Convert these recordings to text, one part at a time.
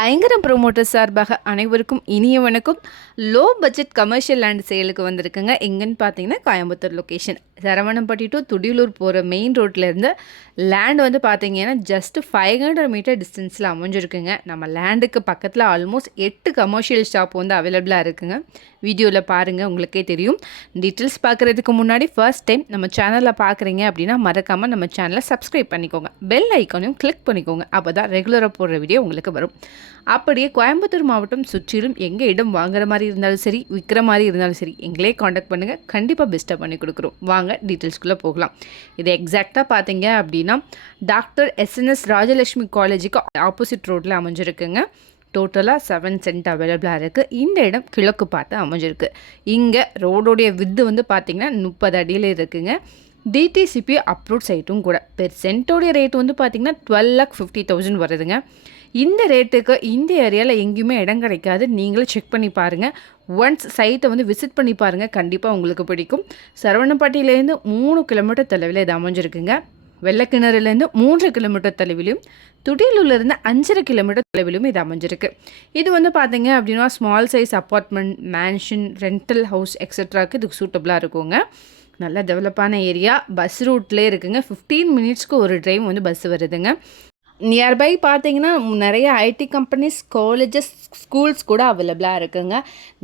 ஐங்கரம் promoter சார்பாக அனைவருக்கும் இனிய வணக்கம். லோ பட்ஜெட் கமர்ஷியல் லேண்ட் சேலுக்கு வந்திருக்குங்க. எங்கன்னு பார்த்தீங்கன்னா கோயம்புத்தூர் லொக்கேஷன் சரவணம்பட்டி டு துடியலூர் போகிற மெயின் ரோட்லேருந்து லேண்ட் வந்து பார்த்தீங்கன்னா ஜஸ்ட் 500 மீட்டர் டிஸ்டன்ஸில் அமைஞ்சிருக்குங்க. நம்ம லேண்டுக்கு பக்கத்தில் ஆல்மோஸ்ட் 8 கமர்ஷியல் ஷாப் வந்து அவைலபிளாக இருக்குங்க. வீடியோவில் பாருங்கள், உங்களுக்கே தெரியும். டீட்டெயில்ஸ் பார்க்குறதுக்கு முன்னாடி ஃபர்ஸ்ட் டைம் நம்ம சேனலில் பார்க்குறீங்க அப்படின்னா மறக்காமல் நம்ம சேனலை சப்ஸ்கிரைப் பண்ணிக்கோங்க. பெல் ஐக்கானையும் கிளிக் பண்ணிக்கோங்க. அப்போ தான் ரெகுலராக போடுற வீடியோ உங்களுக்கு வரும். அப்படியே கோயம்புத்தூர் மாவட்டம் சுற்றிலும் எங்கே இடம் வாங்குற மாதிரி இருந்தாலும் சரி, விற்கிற மாதிரி இருந்தாலும் சரி, எங்களே காண்டாக்ட் பண்ணுங்கள். கண்டிப்பாக பெஸ்ட்டாக பண்ணி கொடுக்குறோம். வாங்க டீட்டெயில்ஸ்குள்ளே போகலாம். இது எக்ஸாக்டாக பார்த்தீங்க அப்படின்னா டாக்டர் எஸ்என்எஸ் ராஜலட்சுமி காலேஜுக்கு ஆப்போசிட் ரோட்டில் அமைஞ்சிருக்குங்க. டோட்டலாக 7 சென்ட் அவைலபிளாக இருக்குது. இந்த இடம் கிழக்கு பார்த்து அமைஞ்சிருக்கு. இங்கே ரோடோடைய வித்து வந்து பார்த்திங்கன்னா 30 அடியில் இருக்குங்க. டிடிசிபி அப்ரூவ் சைட்டும் கூட. பெர் சென்ட்டோடைய ரேட் வந்து பார்த்திங்கன்னா 12,50,000 வருதுங்க. இந்த ரேட்டுக்கு இந்த ஏரியாவில் எங்கேயுமே இடம் கிடைக்காது. நீங்களும் செக் பண்ணி பாருங்கள். ஒன்ஸ் சைட்டை வந்து விசிட் பண்ணி பாருங்கள், கண்டிப்பாக உங்களுக்கு பிடிக்கும். சரவணப்பட்டியிலேருந்து 3 கிலோமீட்டர் தொலைவில் இது அமைஞ்சிருக்குங்க. வெள்ளக்கிணறுலேருந்து 3 கிலோமீட்டர் தொலைவிலும், துடியலூர்லேருந்து 5.5 கிலோமீட்டர் தொலைவிலும் இது அமைஞ்சிருக்கு. இது வந்து பார்த்தீங்க அப்படின்னா small size apartment, mansion, rental house எக்ஸட்ராக்கு இதுக்கு சூட்டபுளாக இருக்குங்க. நல்லா டெவலப்பான ஏரியா. பஸ் ரூட்லேயே இருக்குங்க. 15 மினிட்ஸ்க்கு ஒரு ட்ரைவ் வந்து பஸ் வருதுங்க. நியர்பை பார்த்தீங்கன்னா நிறைய ஐடி கம்பெனிஸ், காலேஜஸ், ஸ்கூல்ஸ் கூட அவைலபிளாக இருக்குங்க.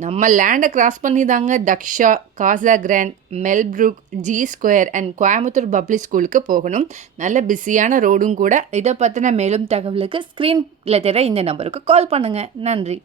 நம்ம லேண்டை கிராஸ் பண்ணி தாங்க தக்ஷா, காசா கிராண்ட், மெல்ப்ரூக், G Square and Coimbatore public ஸ்கூலுக்கு போகணும். நல்ல பிஸியான ரோடும் கூட. இதை பற்றின மேலும் தகவலுக்கு ஸ்க்ரீனில் தெரிய இந்த நம்பருக்கு கால் பண்ணுங்கள். நன்றி.